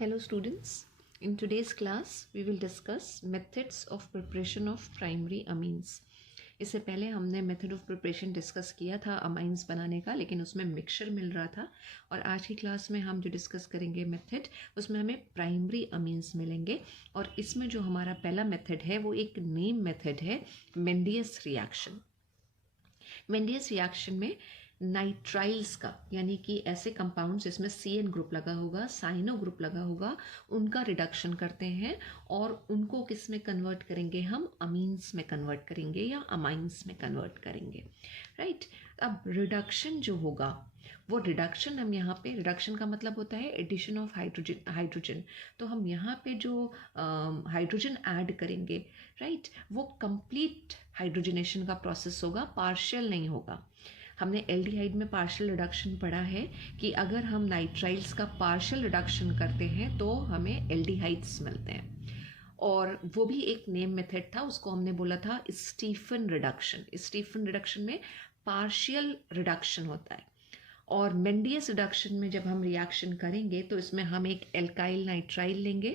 Hello students, in today's class we will discuss methods of preparation of primary amines. इससे पहले हमने method of preparation discuss किया था amines बनाने का, लेकिन उसमें मिक्सचर मिल रहा था। और आज की क्लास में हम जो डिस्कस करेंगे मेथड, उसमें हमें प्राइमरी अमीन्स मिलेंगे। और इसमें जो हमारा पहला मेथड है वो एक नेम मेथड है, मेंडियस रिएक्शन। मेंडियस रिएक्शन में नाइट्राइल्स का, यानी कि ऐसे कंपाउंड्स जिसमें CN ग्रुप लगा होगा, साइनो ग्रुप लगा होगा, उनका रिडक्शन करते हैं और उनको किस में कन्वर्ट करेंगे, हम अमीन्स में कन्वर्ट करेंगे या अमाइंस में कन्वर्ट करेंगे, राइट। अब रिडक्शन जो होगा वो रिडक्शन, हम यहाँ पे रिडक्शन का मतलब होता है एडिशन ऑफ हाइड्रोजन। तो हम यहाँ पे जो हाइड्रोजन ऐड करेंगे, राइट, वो कंप्लीट हाइड्रोजनेशन का प्रोसेस होगा, पार्शियल नहीं होगा। हमने एल्डिहाइड में पार्शियल रिडक्शन पढ़ा है कि अगर हम नाइट्राइल्स का पार्शियल रिडक्शन करते हैं तो हमें एल्डिहाइड्स मिलते हैं, और वो भी एक नेम मेथड था, उसको हमने बोला था स्टीफन रिडक्शन। स्टीफन रिडक्शन में पार्शियल रिडक्शन होता है। और मेंडियस रिडक्शन में जब हम रिएक्शन करेंगे तो इसमें हम एक एल्काइल नाइट्राइल लेंगे।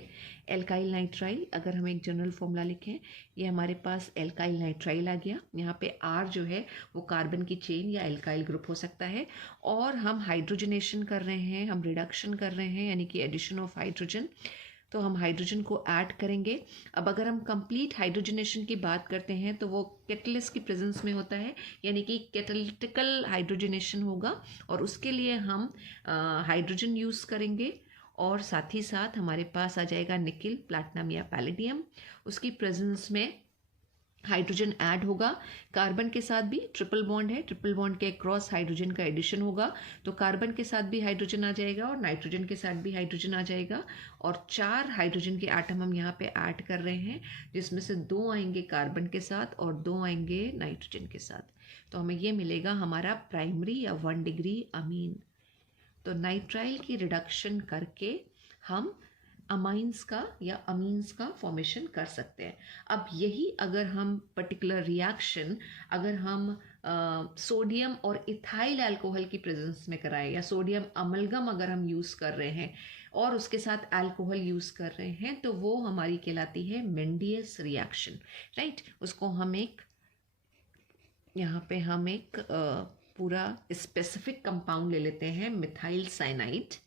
एल्काइल नाइट्राइल, अगर हम एक जनरल फॉर्मूला लिखें, ये हमारे पास एल्काइल नाइट्राइल आ गया। यहाँ पे R जो है वो कार्बन की चेन या एल्काइल ग्रुप हो सकता है, और हम हाइड्रोजनेशन कर रहे हैं, हम रिडक्शन कर रहे हैं, यानी कि एडिशन ऑफ हाइड्रोजन। तो हम हाइड्रोजन को ऐड करेंगे। अब अगर हम कंप्लीट हाइड्रोजनेशन की बात करते हैं तो वो कैटलिस्ट की प्रेजेंस में होता है, यानी कि कैटालिटिकल हाइड्रोजनेशन होगा, और उसके लिए हम हाइड्रोजन यूज़ करेंगे। और साथ ही साथ हमारे पास आ जाएगा निकिल, प्लैटिनम या पैलेडियम, उसकी प्रेजेंस में हाइड्रोजन ऐड होगा। कार्बन के साथ भी ट्रिपल बॉन्ड है, ट्रिपल बॉन्ड के क्रॉस हाइड्रोजन का एडिशन होगा, तो कार्बन के साथ भी हाइड्रोजन आ जाएगा और नाइट्रोजन के साथ भी हाइड्रोजन आ जाएगा। और 4 हाइड्रोजन के एटम हम यहाँ पे ऐड कर रहे हैं, जिसमें से 2 आएंगे कार्बन के साथ और 2 आएंगे नाइट्रोजन के साथ। तो हमें ये मिलेगा हमारा प्राइमरी या 1 डिग्री अमीन। तो नाइट्राइल की रिडक्शन करके हम अमाइंस का या अमीन्स का फॉर्मेशन कर सकते हैं। अब यही अगर हम पर्टिकुलर रिएक्शन अगर हम सोडियम और इथाइल अल्कोहल की प्रेजेंस में कराएं, या सोडियम अमलगम अगर हम यूज़ कर रहे हैं और उसके साथ अल्कोहल यूज़ कर रहे हैं, तो वो हमारी कहलाती है मेंडियस रिएक्शन, राइट। उसको हम एक यहाँ पे हम एक पूरा स्पेसिफिक कंपाउंड ले लेते हैं, मिथाइल साइनाइड।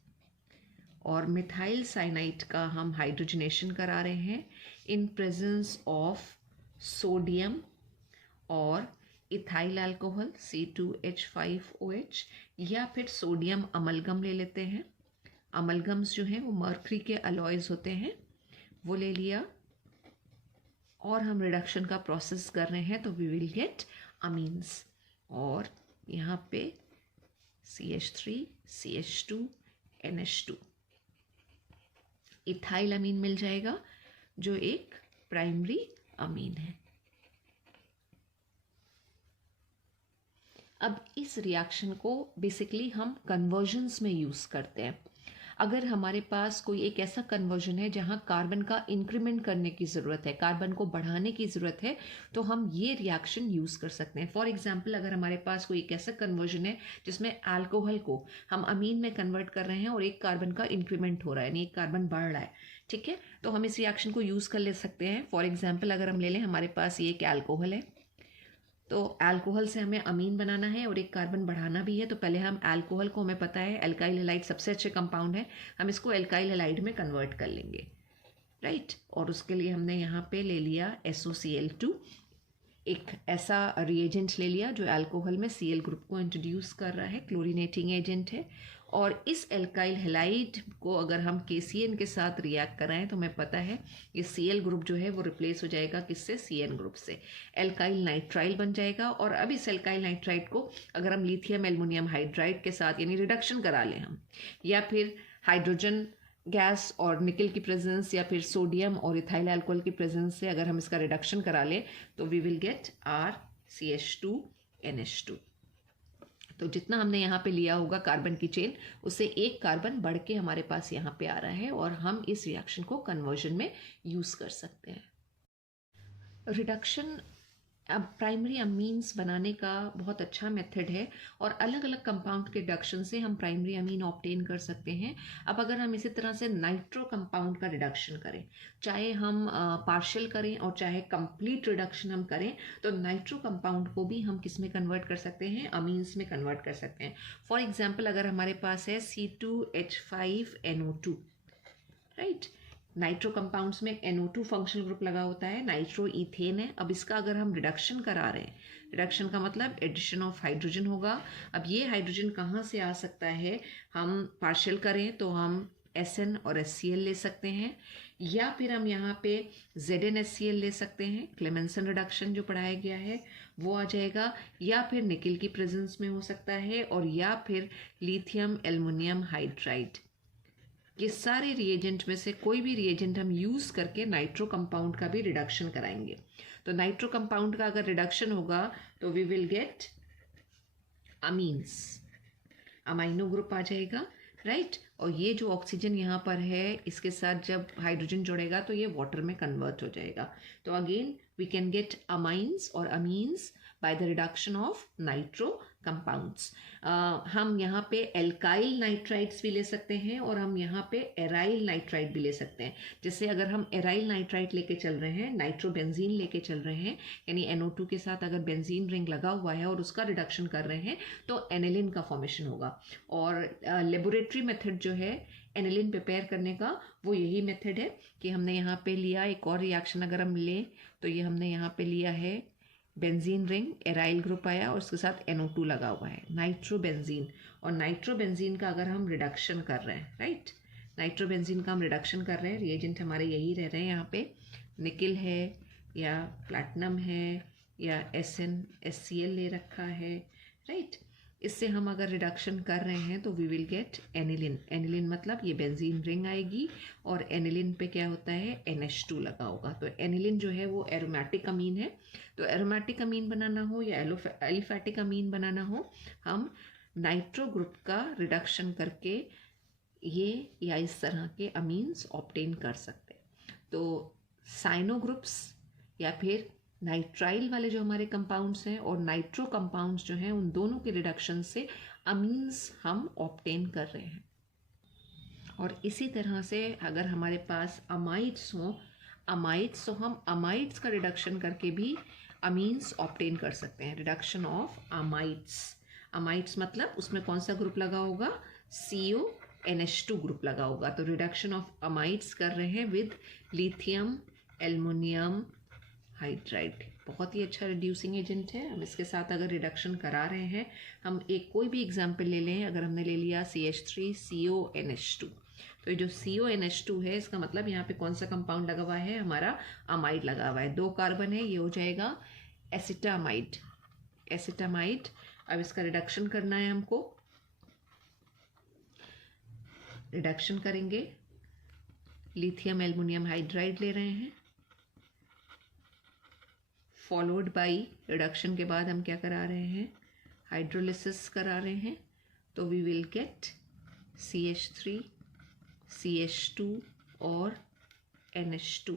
और मिथाइल साइनाइड का हम हाइड्रोजनेशन करा रहे हैं इन प्रेजेंस ऑफ सोडियम और इथाइल अल्कोहल C2H5OH, या फिर सोडियम अमलगम ले लेते हैं। अमलगम्स जो हैं वो मर्करी के अलॉयज होते हैं, वो ले लिया, और हम रिडक्शन का प्रोसेस कर रहे हैं, तो वी विल गेट अमीन्स। और यहाँ पे CH3 CH2 NH2 इथाइल अमीन मिल जाएगा, जो एक प्राइमरी अमीन है। अब इस रिएक्शन को बेसिकली हम कन्वर्जन्स में यूज़ करते हैं। अगर हमारे पास कोई एक ऐसा कन्वर्जन है जहाँ कार्बन का इंक्रीमेंट करने की ज़रूरत है, कार्बन को बढ़ाने की ज़रूरत है, तो हम ये रिएक्शन यूज़ कर सकते हैं। फॉर एग्जांपल, अगर हमारे पास कोई एक ऐसा कन्वर्जन है जिसमें अल्कोहल को हम अमीन में कन्वर्ट कर रहे हैं और एक कार्बन का इंक्रीमेंट हो रहा है, यानी एक कार्बन बढ़ रहा है, ठीक है, तो हम इस रिएक्शन को यूज़ कर ले सकते हैं। फॉर एग्जाम्पल, अगर हम ले लें, हमारे पास ये एक अल्कोहल है, तो अल्कोहल से हमें अमीन बनाना है और एक कार्बन बढ़ाना भी है, तो पहले हम अल्कोहल को, हमें पता है एल्काइल हैलाइड सबसे अच्छे कंपाउंड है, हम इसको एल्काइल हैलाइड में कन्वर्ट कर लेंगे, राइट। और उसके लिए हमने यहाँ पे ले लिया SOCl2, एक ऐसा रिएजेंट ले लिया जो अल्कोहल में Cl ग्रुप को इंट्रोड्यूस कर रहा है, क्लोरीनेटिंग एजेंट है। और इस एल्काइल हैलाइड को अगर हम KCN के साथ रिएक्ट कराएं तो हमें पता है ये Cl ग्रुप जो है वो रिप्लेस हो जाएगा किससे, CN ग्रुप से, एल्काइल नाइट्राइल बन जाएगा। और अब इस एल्काइल नाइट्राइड को अगर हम लिथियम एल्युमिनियम हाइड्राइड के साथ यानी रिडक्शन करा लें हम, या फिर हाइड्रोजन गैस और निकल की प्रेजेंस, या फिर सोडियम और इथाइल अल्कोहल की प्रेजेंस से अगर हम इसका रिडक्शन करा लें, तो we will gate RCH2 NH2। तो जितना हमने यहाँ पे लिया होगा कार्बन की चेन, उससे एक कार्बन बढ़ के हमारे पास यहाँ पे आ रहा है, और हम इस रिएक्शन को कन्वर्जन में यूज़ कर सकते हैं। रिडक्शन अब प्राइमरी अमीन्स बनाने का बहुत अच्छा मेथड है और अलग अलग कंपाउंड के रिडक्शन से हम प्राइमरी अमीन ऑब्टेन कर सकते हैं। अब अगर हम इसी तरह से नाइट्रो कंपाउंड का रिडक्शन करें, चाहे हम पार्शियल करें और चाहे कंप्लीट रिडक्शन हम करें, तो नाइट्रो कंपाउंड को भी हम किस में कन्वर्ट कर सकते हैं, अमीन्स में कन्वर्ट कर सकते हैं। फॉर एग्जाम्पल अगर हमारे पास है C2H5NO2, राइट, नाइट्रो कंपाउंड्स में NO2 फंक्शनल ग्रुप लगा होता है, नाइट्रो इथेन है। अब इसका अगर हम रिडक्शन करा रहे हैं, रिडक्शन का मतलब एडिशन ऑफ हाइड्रोजन होगा। अब ये हाइड्रोजन कहाँ से आ सकता है, हम पार्शियल करें तो हम SN और HCl ले सकते हैं, या फिर हम यहाँ पे ZnHCl ले सकते हैं, क्लेमेंसन रिडक्शन जो पढ़ाया गया है वो आ जाएगा, या फिर निकिल की प्रेजेंस में हो सकता है, और या फिर लिथियम एल्युमिनियम हाइड्राइड। ये सारे रिएजेंट में से कोई भी रिएजेंट हम यूज़ करके नाइट्रो कंपाउंड का भी रिडक्शन कराएंगे। तो नाइट्रो कंपाउंड का अगर रिडक्शन होगा तो we will get amines, amino group आ जाएगा, राइट। और ये जो ऑक्सीजन यहाँ पर है इसके साथ जब हाइड्रोजन जुड़ेगा तो ये वाटर में कन्वर्ट हो जाएगा। तो again we can get amines और amines by the reduction of nitro compounds. हम यहाँ पे एल्काइल नाइट्राइड्स भी ले सकते हैं और हम यहाँ पे एराइल नाइट्राइड भी ले सकते हैं। जैसे अगर हम एराइल नाइट्राइड लेके चल रहे हैं, नाइट्रोबेंजीन लेके चल रहे हैं, यानी NO2 के साथ अगर बेंजीन रिंग लगा हुआ है और उसका रिडक्शन कर रहे हैं तो एनिलिन का फॉर्मेशन होगा। और लेबोरेटरी मेथड जो है एनिलिन प्रिपेयर करने का वो यही मेथड है कि हमने यहाँ पे लिया, एक और रिएक्शन अगर हम लें तो ये हमने यहाँ पे लिया है बेंजीन रिंग, एराइल ग्रुप आया और उसके साथ NO2 लगा हुआ है, नाइट्रोबेंजीन। और नाइट्रोबेंजीन का अगर हम रिडक्शन कर रहे हैं, राइट, नाइट्रोबेंजीन का हम रिडक्शन कर रहे हैं, रिएजेंट हमारे यही रह रहे हैं, यहाँ पे निकिल है या प्लैटिनम है या SN HCl ले रखा है, राइट। इससे हम अगर रिडक्शन कर रहे हैं तो we will get aniline. Aniline मतलब ये बेंजीन रिंग आएगी और एनिलिन पे क्या होता है, NH2 लगा होगा। तो एनिलिन जो है वो एरोमेटिक अमीन है। तो एरोमेटिक अमीन बनाना हो या एलिफैटिक अमीन बनाना हो, हम नाइट्रो ग्रुप का रिडक्शन करके ये या इस तरह के अमीन्स ऑब्टेन कर सकते हैं। तो साइनो ग्रुप्स या फिर नाइट्राइल वाले जो हमारे कंपाउंड्स हैं और नाइट्रो कंपाउंड्स जो हैं, उन दोनों के रिडक्शन से अमीन्स हम ऑब्टेन कर रहे हैं। और इसी तरह से अगर हमारे पास अमाइड्स हों, अमाइड्स, तो हम अमाइड्स का रिडक्शन करके भी अमीन्स ऑब्टेन कर सकते हैं। रिडक्शन ऑफ अमाइड्स, अमाइड्स मतलब उसमें कौन सा ग्रुप लगा होगा, CONH2 ग्रुप लगा होगा। तो रिडक्शन ऑफ अमाइड्स कर रहे हैं विद लिथियम एल्युमिनियम हाइड्राइड, बहुत ही अच्छा रिड्यूसिंग एजेंट है। हम इसके साथ अगर रिडक्शन करा रहे हैं, हम एक कोई भी एग्जाम्पल ले लें, अगर हमने ले लिया CH3CONH2, तो ये जो CONH2 है इसका मतलब यहाँ पे कौन सा कंपाउंड लगा हुआ है, हमारा अमाइड लगा हुआ है, 2 कार्बन है, ये हो जाएगा एसिटामाइड, एसिटामाइड। अब इसका रिडक्शन करना है हमको, रिडक्शन करेंगे, लिथियम एल्युमिनियम हाइड्राइड ले रहे हैं, फॉलोड बाई रिडक्शन के बाद हम क्या करा रहे हैं, हाइड्रोलिसिस करा रहे हैं। तो we will gate CH3 CH2 और NH2।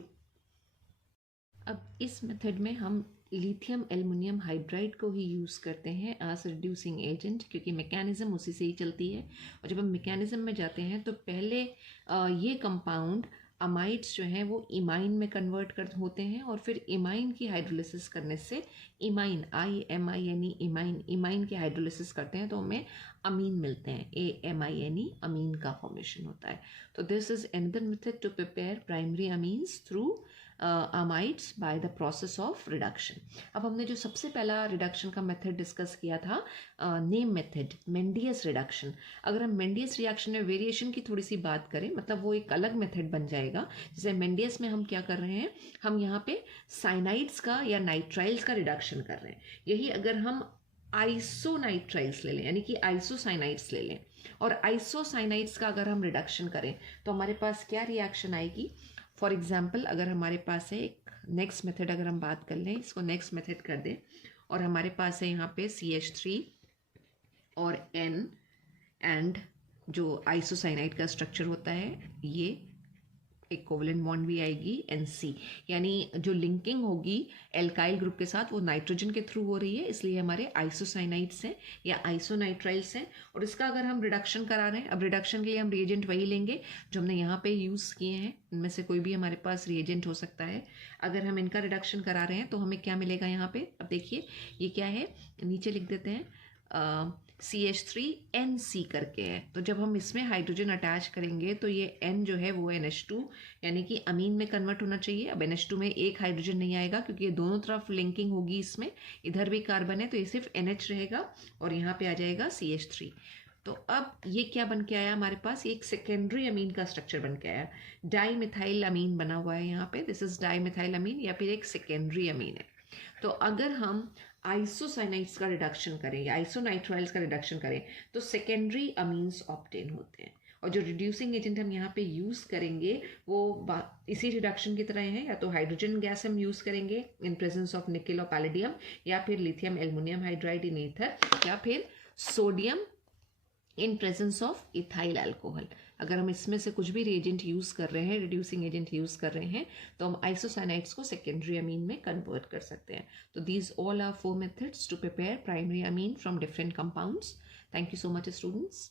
अब इस मेथड में हम लिथियम एल्युमिनियम हाइड्राइड को ही यूज़ करते हैं एज रिड्यूसिंग एजेंट, क्योंकि मैकेनिज्म उसी से ही चलती है। और जब हम मैकेनिज्म में जाते हैं तो पहले ये कंपाउंड अमाइड्स जो हैं वो इमाइन में कन्वर्ट कर होते हैं और फिर इमाइन की हाइड्रोलिसिस करने से इमाइन, IMINE, इमाइन, इमाइन की हाइड्रोलिसिस करते हैं तो हमें अमीन मिलते हैं, AMINE, अमीन का फॉर्मेशन होता है। तो this is another method to prepare primary amines through amides by the process of reduction. अब हमने जो सबसे पहला रिडक्शन का मेथड डिस्कस किया था, नेम मेथड, मेंडियस रिडक्शन। अगर हम मेंडियस रिएक्शन में वेरिएशन की थोड़ी सी बात करें, मतलब वो एक अलग मेथड बन जाएगा। जैसे मेंडियस में हम क्या कर रहे हैं, हम यहाँ पे साइनाइड्स का या नाइट्राइल्स का रिडक्शन कर रहे हैं। यही अगर हम आइसोनाइट्राइल्स ले लें, यानी कि आइसोसाइनाइड्स ले लें, और आइसोसाइनाइड्स का अगर हम रिडक्शन करें तो हमारे पास क्या रिएक्शन आएगी। फॉर एग्जाम्पल अगर हमारे पास है एक नेक्स्ट मेथड, अगर हम बात कर लें, इसको नेक्स्ट मेथड कर दें, और हमारे पास है यहाँ पे CH3 और N, एंड जो आइसोसाइनाइड का स्ट्रक्चर होता है ये एक कोवलेंट बॉन्ड भी आएगी NC, यानी जो लिंकिंग होगी एल्काइल ग्रुप के साथ वो नाइट्रोजन के थ्रू हो रही है, इसलिए हमारे आइसोसाइनाइड्स हैं या आइसोनाइट्राइल्स हैं। और इसका अगर हम रिडक्शन करा रहे हैं, अब रिडक्शन के लिए हम रिएजेंट वही लेंगे जो हमने यहाँ पे यूज़ किए हैं, इनमें से कोई भी हमारे पास रिएजेंट हो सकता है। अगर हम इनका रिडक्शन करा रहे हैं तो हमें क्या मिलेगा यहाँ पे, अब देखिए ये क्या है, नीचे लिख देते हैं CH3NC करके है। तो जब हम इसमें हाइड्रोजन अटैच करेंगे तो ये N जो है वो NH2 यानी कि अमीन में कन्वर्ट होना चाहिए। अब NH2 में एक हाइड्रोजन नहीं आएगा क्योंकि ये दोनों तरफ लिंकिंग होगी, इसमें इधर भी कार्बन है तो ये सिर्फ NH रहेगा और यहाँ पे आ जाएगा CH3। तो अब ये क्या बन के आया हमारे पास, ये एक सेकेंडरी अमीन का स्ट्रक्चर बन के आया, डाई मिथाइल अमीन बना हुआ है यहाँ पे, दिस इज डाई मिथाइल अमीन या फिर एक सेकेंडरी अमीन है। तो अगर हम आइसोसाइनाइड्स का रिडक्शन करें या आइसोनाइट्राइल्स का रिडक्शन करें तो सेकेंडरी अमीन्स ऑब्टेन होते हैं। और जो रिड्यूसिंग एजेंट हम यहाँ पे यूज़ करेंगे वो इसी रिडक्शन की तरह है, या तो हाइड्रोजन गैस हम यूज़ करेंगे इन प्रेजेंस ऑफ निकेल और पैलेडियम, या फिर lithium aluminium hydride in ether, या फिर sodium in presence of ethyl alcohol. अगर हम इसमें से कुछ भी रिएजेंट यूज़ कर रहे हैं, रिड्यूसिंग एजेंट यूज़ कर रहे हैं, तो हम आइसोसाइनाइड्स को सेकेंडरी अमीन में कन्वर्ट कर सकते हैं। तो these all are 4 methods to prepare primary amine from different compounds. Thank you so much students.